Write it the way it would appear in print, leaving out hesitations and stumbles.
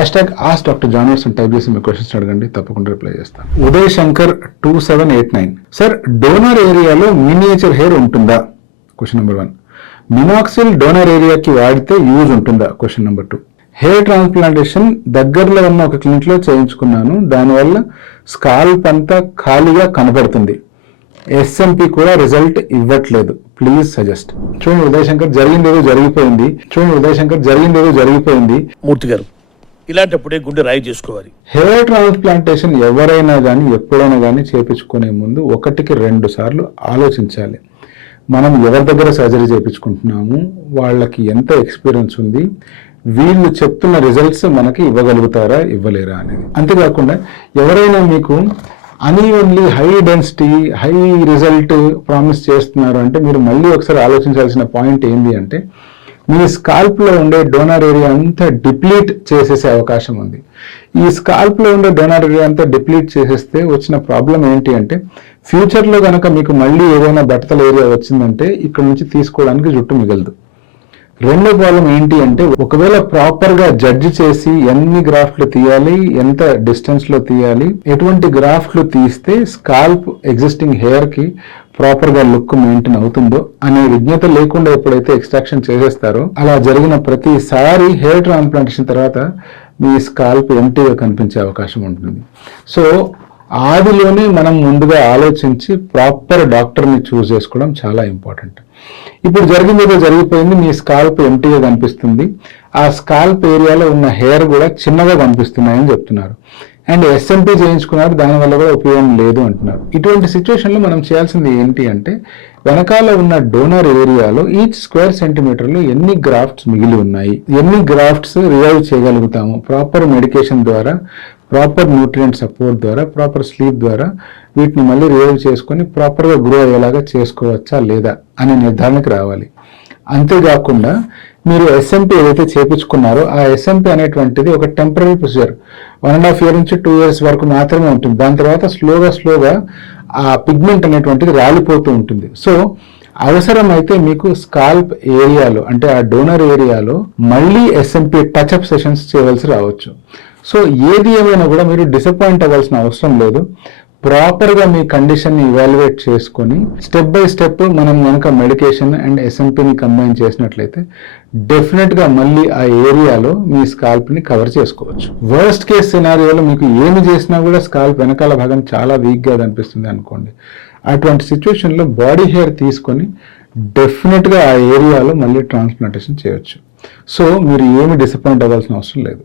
#Ask Dr. John Watson type చేసి మీ questions అడగండి, తప్పకుండా రిప్లై చేస్తాను. ఉదయ్ శంకర్ 2789 సార్, డోనర్ ఏరియాలో మినియేచర్ హెయిర్ ఉంటుందా? Question number 1. మినాక్సిల్ డోనర్ ఏరియాకి వాడితే యూజ్ ఉంటుందా? Question number 2. హెయిర్ ట్రాన్స్ప్లాంటేషన్ దగ్గరలో ఉన్న ఒక క్లినిక్లో చేయించుకున్నాను, దానివల్ల స్కాల్ప్ అంతా ఖాళీగా కనబడుతుంది, ఎస్ఎంపి కూడా రిజల్ట్ ఇవ్వట్లేదు, ప్లీజ్ సజెస్ట్. చూడండి ఉదయ్ శంకర్, జరిగిందేదో జరిగిపోయింది. మూర్తి గారు, ఇలాంటప్పుడే గుండె రాయి చేసుకోవాలి. హెయిర్ ట్రాన్స్ప్లాంటేషన్ ఎవరైనా కానీ ఎప్పుడైనా కానీ చేయించుకునే ముందు 1-2 సార్లు ఆలోచించాలి. మనం ఎవరి దగ్గర సర్జరీ చేయించుకుంటున్నాము, వాళ్ళకి ఎంత ఎక్స్పీరియన్స్ ఉంది, వీళ్ళు చెప్తున్న రిజల్ట్స్ మనకి ఇవ్వగలుగుతారా ఇవ్వలేరా అనేది. అంతేకాకుండా ఎవరైనా మీకు unevenly high density high result promise చేస్తున్నారు అంటే మీరు మళ్ళీ ఒకసారి ఆలోచించాల్సిన పాయింట్ ఏంటి అంటే, మీ స్కాల్ప్లో ఉండే డోనర్ ఏరియా అంతా డిప్లీట్ చేసేసే అవకాశం ఉంది. ఈ స్కాల్ప్లో ఉండే డోనర్ ఏరియా అంతా డిప్లీట్ చేసేస్తే వచ్చిన ప్రాబ్లం ఏంటి అంటే, ఫ్యూచర్లో కనుక మీకు మళ్ళీ ఏదైనా బట్టతల ఏరియా వచ్చిందంటే ఇక్కడ నుంచి తీసుకోవడానికి జుట్టు మిగలదు. రెండో ప్రాబ్లం ఏంటి అంటే, ఒకవేళ ప్రాపర్గా జడ్జి చేసి ఎన్ని గ్రాఫ్ట్లు తీయాలి, ఎంత డిస్టెన్స్లో తీయాలి, ఎటువంటి గ్రాఫ్ట్లు తీస్తే స్కాల్ప్ ఎగ్జిస్టింగ్ హెయిర్కి ప్రాపర్గా లుక్ మెయింటైన్ అవుతుందో అనే విజ్ఞత లేకుండా ఎప్పుడైతే ఎక్స్ట్రాక్షన్ చేసేస్తారో, అలా జరిగిన ప్రతిసారి హెయిర్ ట్రాన్స్ప్లాంటేషన్ తర్వాత మీ స్కాల్ప్ ఎంటీగా కనిపించే అవకాశం ఉంటుంది. సో ఆదిలోనే మనం ముందుగా ఆలోచించి ప్రాపర్ డాక్టర్ని చూస్ చేసుకోవడం చాలా ఇంపార్టెంట్. ఇప్పుడు జరిగిందేదో జరిగిపోయింది, మీ స్కాల్ప్ ఎంటీగా కనిపిస్తుంది, ఆ స్కాల్ప్ ఏరియాలో ఉన్న హెయిర్ కూడా చిన్నగా కనిపిస్తున్నాయని చెప్తున్నారు, అండ్ ఎస్ఎంపీ చేయించుకున్నారు, దానివల్ల కూడా ఉపయోగం లేదు అంటున్నారు. ఇటువంటి సిచ్యువేషన్లో మనం చేయాల్సింది ఏంటి అంటే, వెనకాల ఉన్న డోనర్ ఏరియాలో ఈచ్ స్క్వేర్ సెంటీమీటర్లో ఎన్ని గ్రాఫ్ట్స్ మిగిలి ఉన్నాయి, ఎన్ని గ్రాఫ్ట్స్ రివైవ్ చేయగలుగుతాము, ప్రాపర్ మెడికేషన్ ద్వారా, ప్రాపర్ న్యూట్రియంట్ సపోర్ట్ ద్వారా, ప్రాపర్ స్లీప్ ద్వారా వీటిని మళ్ళీ రివైవ్ చేసుకొని ప్రాపర్గా గ్రో అయ్యేలాగా చేసుకోవచ్చా లేదా అనే నిర్ధారణకు రావాలి. అంతేకాకుండా మీరు ఎస్ఎంపీ ఏదైతే చేయించుకున్నారో ఆ ఎస్ఎంపీ అనేటువంటిది ఒక టెంపరీ ప్రొసీజర్, 1.5 years నుంచి 2 years వరకు మాత్రమే ఉంటుంది. దాని తర్వాత స్లోగా ఆ పిగ్మెంట్ అనేటువంటిది రాలిపోతూ ఉంటుంది. సో అవసరమైతే మీకు స్కాల్ప్ ఏరియాలో అంటే ఆ డోనర్ ఏరియాలో మళ్ళీ ఎస్ఎంపీ టచ్అప్ సెషన్స్ చేయవలసి రావచ్చు. సో ఏది ఏమైనా కూడా మీరు డిసప్పాయింట్ అవ్వాల్సిన అవసరం లేదు. ప్రాపర్గా మీ కండిషన్ని ఇవాల్యుయేట్ చేసుకొని స్టెప్ బై స్టెప్ మనం కనుక మెడికేషన్ అండ్ ఎస్ఎంపీని కంబైన్ చేసినట్లయితే డెఫినెట్గా మళ్ళీ ఆ ఏరియాలో మీ స్కాల్ప్ని కవర్ చేసుకోవచ్చు. వర్స్ట్ కేస్ సినారియోలో మీకు ఏమి చేసినా కూడా స్కాల్ప్ వెనకాల భాగం చాలా వీక్గా కనిపిస్తుంది అనుకోండి, అటువంటి సిచ్యువేషన్లో బాడీ హెయిర్ తీసుకొని డెఫినెట్గా ఆ ఏరియాలో మళ్ళీ ట్రాన్స్ప్లాంటేషన్ చేయొచ్చు. సో మీరు ఏమి డిసప్పాయింట్ అవ్వాల్సిన అవసరం లేదు.